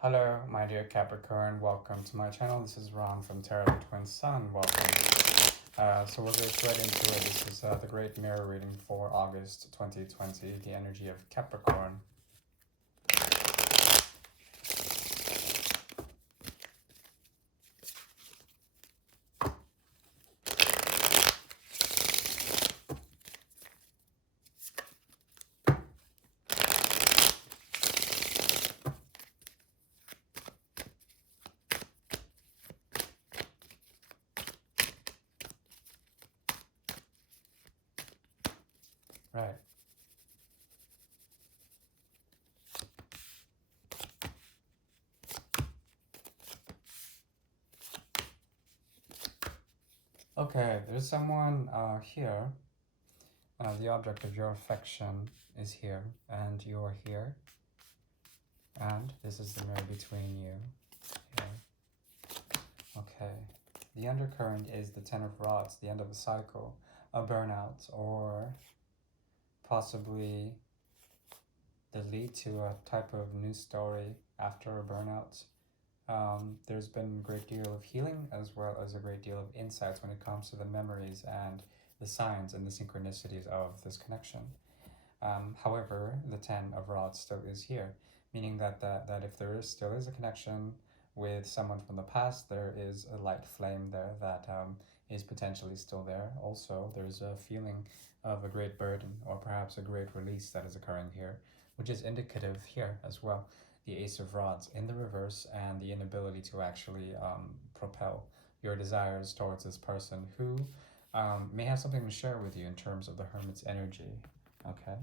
Hello, my dear Capricorn. Welcome to my channel. This is Ron from Tarot Twin Sun. Welcome. So we'll go straight into it. This is the Great Mirror reading for August 2020, the energy of Capricorn. Right. Okay, there's someone here. The object of your affection is here, and you're here. And this is the mirror between you. Here. Okay. The undercurrent is the Ten of Rods, the end of a cycle, a burnout, or possibly the lead to a type of new story after a burnout. There's been a great deal of healing as well as a great deal of insights when it comes to the memories and the signs and the synchronicities of this connection. However, the Ten of Rods still is here, meaning that if there still is a connection with someone from the past, there is a light flame there that is potentially still there. Also, there's a feeling of a great burden or perhaps a great release that is occurring here, which is indicative here as well. The Ace of Rods in the reverse and the inability to actually propel your desires towards this person who may have something to share with you in terms of the Hermit's energy. Okay,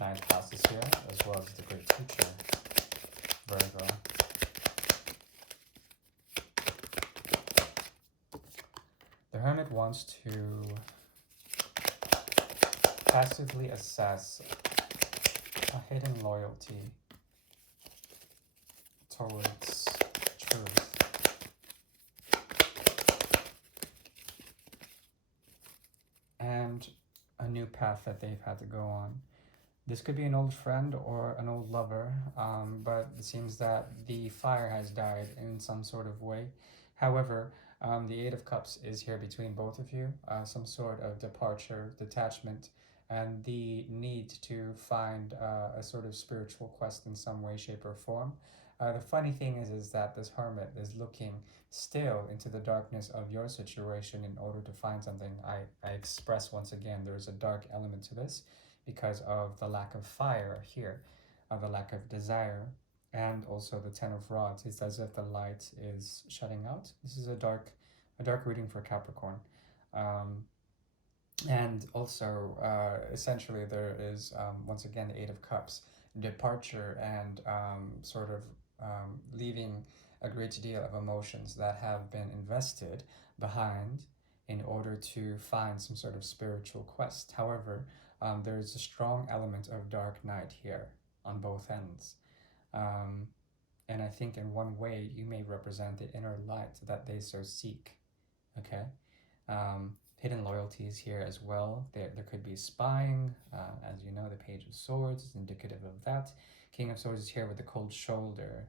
Nine passes here as well as the Great Teacher, Virgo. The Hermit wants to passively assess a hidden loyalty towards truth. And a new path that they've had to go on. This could be an old friend or an old lover, but it seems that the fire has died in some sort of way. However, the Eight of Cups is here between both of you, some sort of departure, detachment, and the need to find a sort of spiritual quest in some way, shape, or form. The funny thing is that this hermit is looking still into the darkness of your situation in order to find something. I express once again, there's a dark element to this because of the lack of fire here, the lack of desire, and also the Ten of Rods. It's as if the light is shutting out. This is a dark reading for Capricorn. And also, essentially, there is, once again, the Eight of Cups, departure and sort of leaving a great deal of emotions that have been invested behind in order to find some sort of spiritual quest. However, there is a strong element of dark night here on both ends. And I think in one way, you may represent the inner light that they so seek, okay? Hidden loyalties here as well. There could be spying. As you know, the Page of Swords is indicative of that. King of Swords is here with the cold shoulder,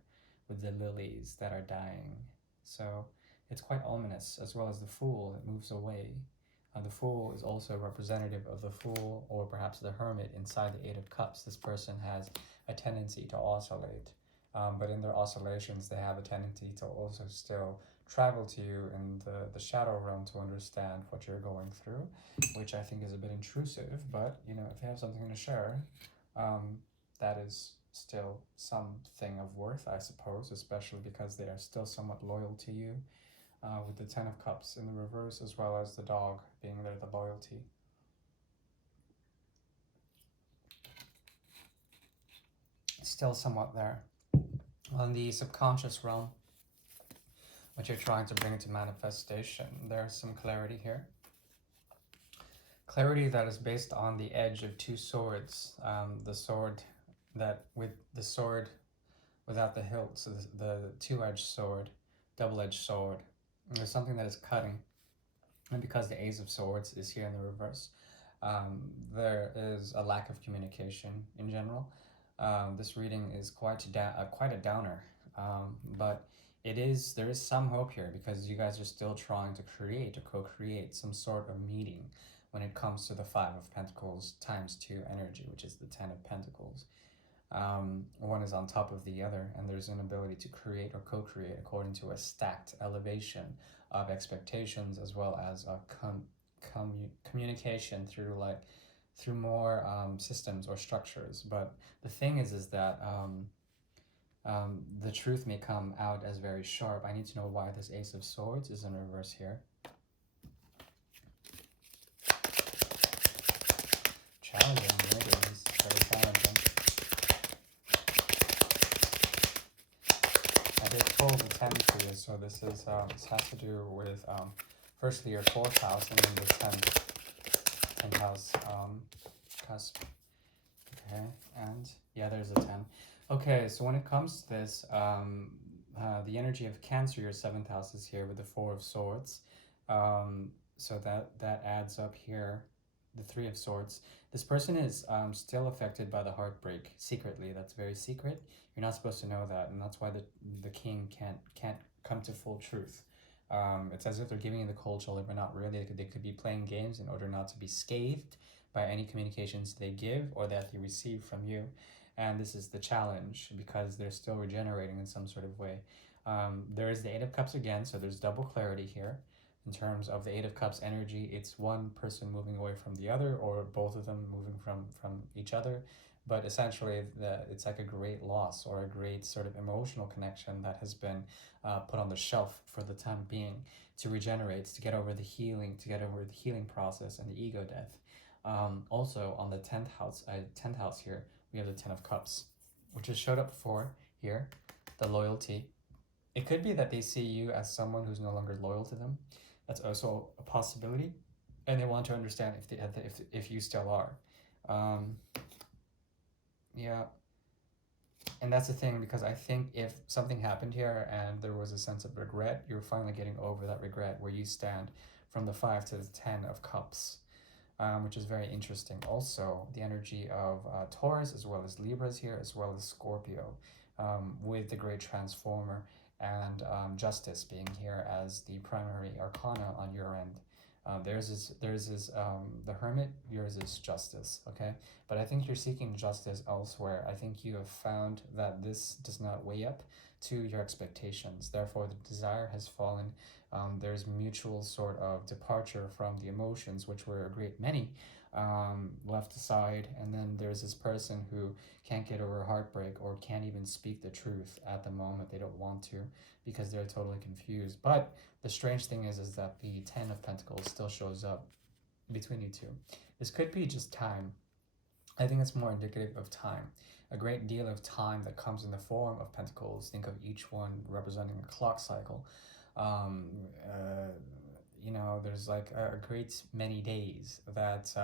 with the lilies that are dying. So it's quite ominous, as well as the Fool that moves away. The Fool is also representative of the Fool or perhaps the Hermit inside the Eight of Cups. This person has a tendency to oscillate, but in their oscillations, they have a tendency to also still travel to you in the shadow realm to understand what you're going through, which I think is a bit intrusive, but you know, if you have something to share, that is still something of worth, I suppose, especially because they are still somewhat loyal to you, with the Ten of Cups in the reverse, as well as the dog being there, the loyalty. Still somewhat there. On the subconscious realm, what you're trying to bring into manifestation, there's some clarity here. Clarity that is based on the edge of two swords. The sword that with the sword without the hilt, so the two-edged sword, double-edged sword. There's something that is cutting, and because the Ace of Swords is here in the reverse, there is a lack of communication in general. This reading is quite a downer. But there is some hope here because you guys are still trying to create or co-create some sort of meeting when it comes to the Five of Pentacles times 2 energy, which is the Ten of Pentacles. One is on top of the other, and there's an ability to create or co-create according to a stacked elevation of expectations, as well as a communication through more systems or structures. But the thing is that the truth may come out as very sharp. I need to know why this Ace of Swords is in reverse here. Challenging, maybe. It's very challenging. I did pull the 10 for you, so this has to do with firstly your 4th house and then the 10th house cusp. Okay, and yeah, there's a 10. Okay, so when it comes to this, the energy of Cancer, your 7th house is here with the 4 of Swords. So that adds up here, the 3 of Swords. This person is still affected by the heartbreak secretly. That's very secret. You're not supposed to know that, and that's why the king can't come to full truth. It's as if they're giving you the cold shoulder, but not really. They could be playing games in order not to be scathed by any communications they give or that they receive from you. And this is the challenge because they're still regenerating in some sort of way. There is the 8 of Cups again, so there's double clarity here. In terms of the 8 of Cups energy, it's one person moving away from the other, or both of them moving from each other. But essentially, it's like a great loss or a great sort of emotional connection that has been put on the shelf for the time being to regenerate, to get over the healing process and the ego death. Also, on the 10th house here, we have the 10 of Cups, which has showed up before here, the loyalty. It could be that they see you as someone who's no longer loyal to them. That's also a possibility, and they want to understand if you still are. Yeah, and that's the thing, because I think if something happened here and there was a sense of regret, you're finally getting over that regret where you stand from the 5 to the 10 of Cups. Which is very interesting. Also, the energy of Taurus as well as Libras here, as well as Scorpio, with the Great Transformer and Justice being here as the primary arcana on your end. Theirs is the Hermit, yours is Justice, okay? But I think you're seeking justice elsewhere. I think you have found that this does not weigh up to your expectations. Therefore, the desire has fallen. There's mutual sort of departure from the emotions, which were a great many, left aside. And then there's this person who can't get over heartbreak or can't even speak the truth at the moment. They don't want to because they're totally confused. But the strange thing is that the 10 of Pentacles still shows up between you two. This could be just time. I think it's more indicative of time. A great deal of time that comes in the form of Pentacles. Think of each one representing a clock cycle. You know, there's like a great many days that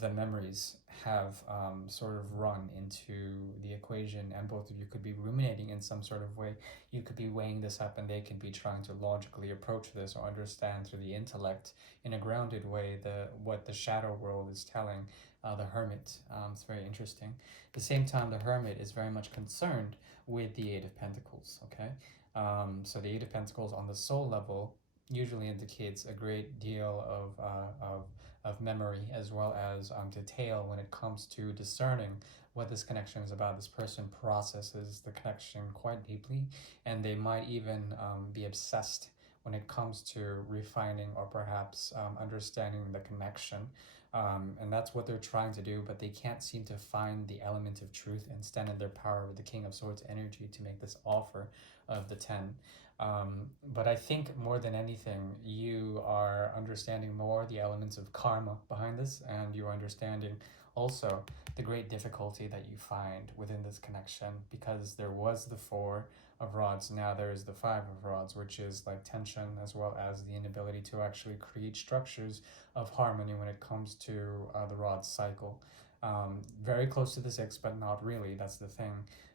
the memories have sort of run into the equation, and both of you could be ruminating in some sort of way. You could be weighing this up, and they could be trying to logically approach this or understand through the intellect in a grounded way what the shadow world is telling the Hermit. It's very interesting. At the same time, the Hermit is very much concerned with the 8 of Pentacles, okay? So the 8 of Pentacles on the soul level usually indicates a great deal of memory, as well as detail when it comes to discerning what this connection is about. This person processes the connection quite deeply, and they might even be obsessed when it comes to refining or perhaps understanding the connection. And that's what they're trying to do, but they can't seem to find the element of truth and stand in their power with the King of Swords energy to make this offer of the 10. But I think more than anything, you are understanding more the elements of karma behind this, and you're understanding also the great difficulty that you find within this connection, because there was the 4 of Rods, now there is the 5 of Rods, which is like tension, as well as the inability to actually create structures of harmony when it comes to the Rod cycle. Very close to the 6, but not really, that's the thing.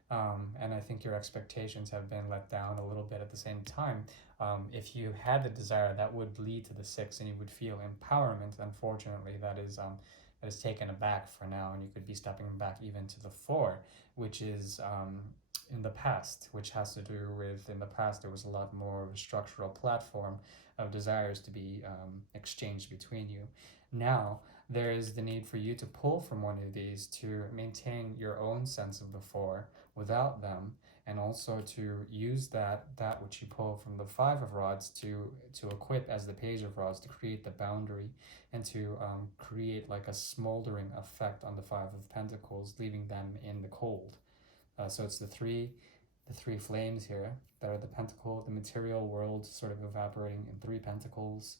And I think your expectations have been let down a little bit at the same time. If you had the desire, that would lead to the 6, and you would feel empowerment. Unfortunately, that is taken aback for now, and you could be stepping back even to the 4, which is in the past, which has to do with in the past there was a lot more of a structural platform of desires to be exchanged between you. Now there is the need for you to pull from one of these to maintain your own sense of the four without them, and also to use that which you pull from the five of rods to equip as the page of rods to create the boundary and to create like a smoldering effect on the five of pentacles, leaving them in the cold. So it's the three flames here that are the pentacle, the material world sort of evaporating in three pentacles,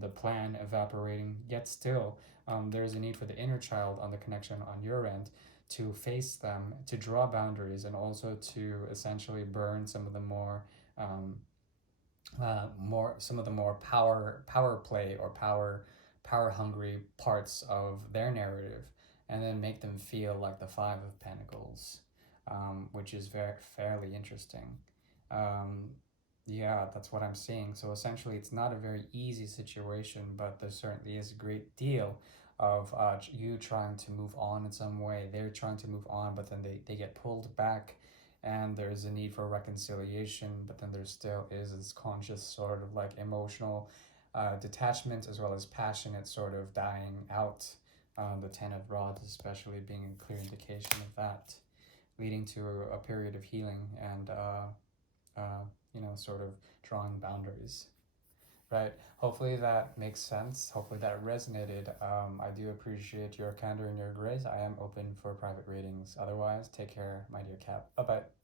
the plan evaporating, yet still there's a need for the inner child on the connection on your end to face them, to draw boundaries, and also to essentially burn some of the more power play or power hungry parts of their narrative, and then make them feel like the five of pentacles, which is fairly interesting. um, yeah, that's what I'm seeing. So essentially it's not a very easy situation, but there certainly is a great deal of you trying to move on in some way. They're trying to move on, but then they get pulled back, and there's a need for reconciliation, but then there still is this conscious sort of like emotional detachment as well as passionate sort of dying out. The Ten of Rods especially being a clear indication of that, leading to a period of healing and sort of drawing boundaries. Right. Hopefully that makes sense. Hopefully that resonated. I do appreciate your candor and your grace. I am open for private readings. Otherwise, take care, my dear Cap. Bye bye.